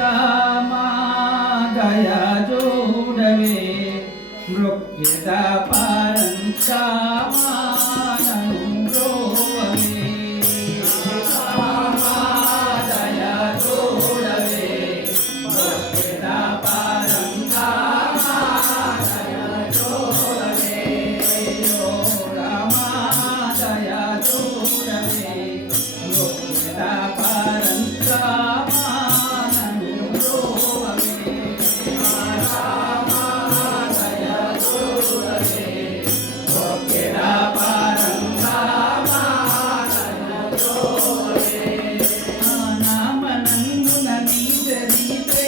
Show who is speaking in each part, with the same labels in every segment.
Speaker 1: రామా దయా చూడవే మృక్యత పరంకామానను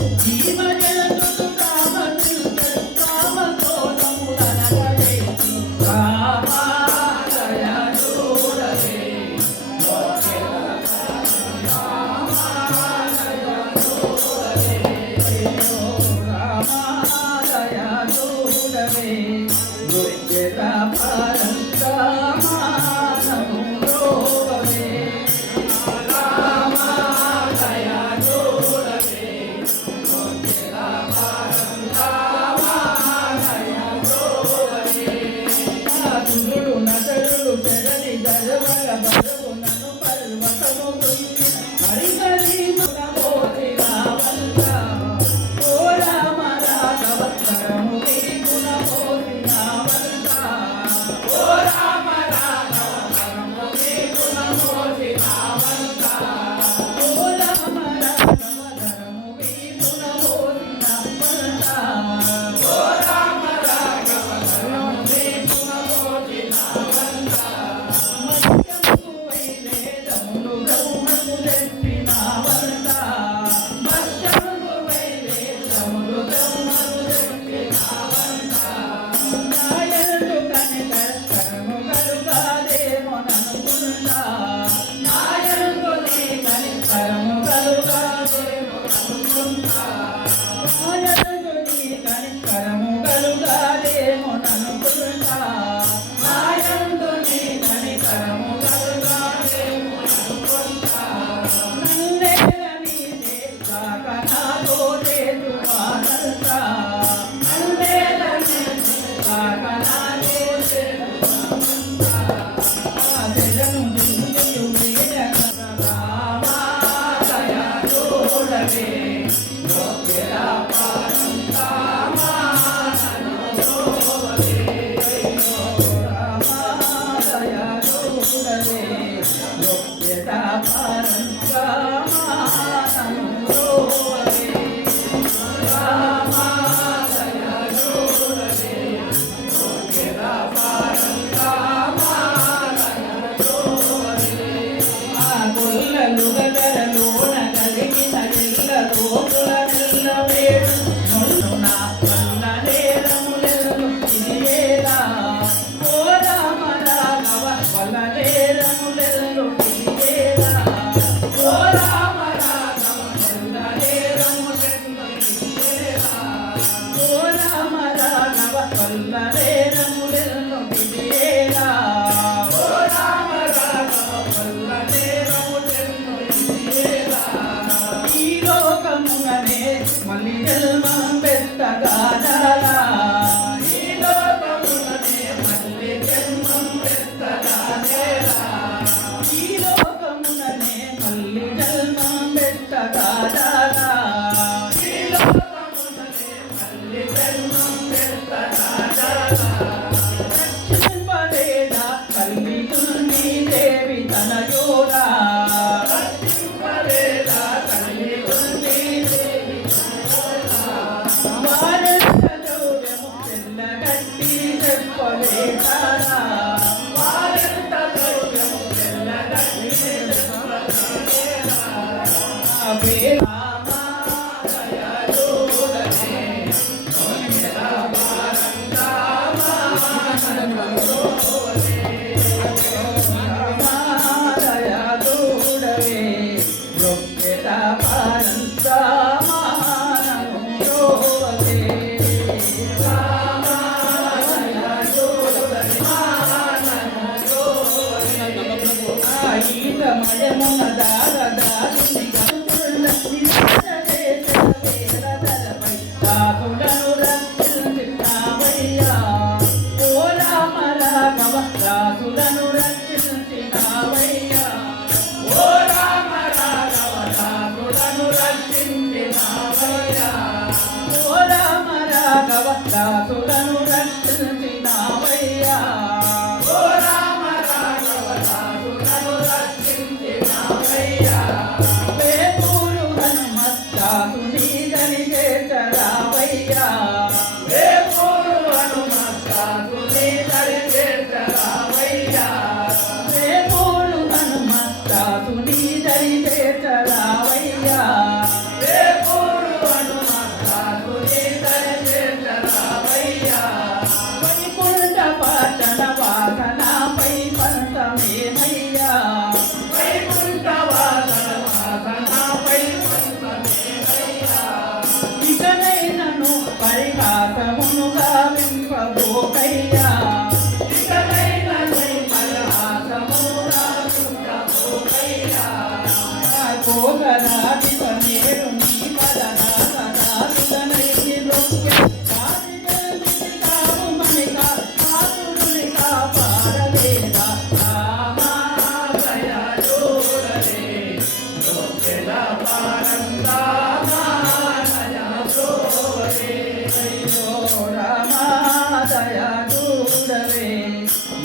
Speaker 2: You. palmadera, mujer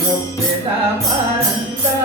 Speaker 1: ముక్తిద పరంతమానను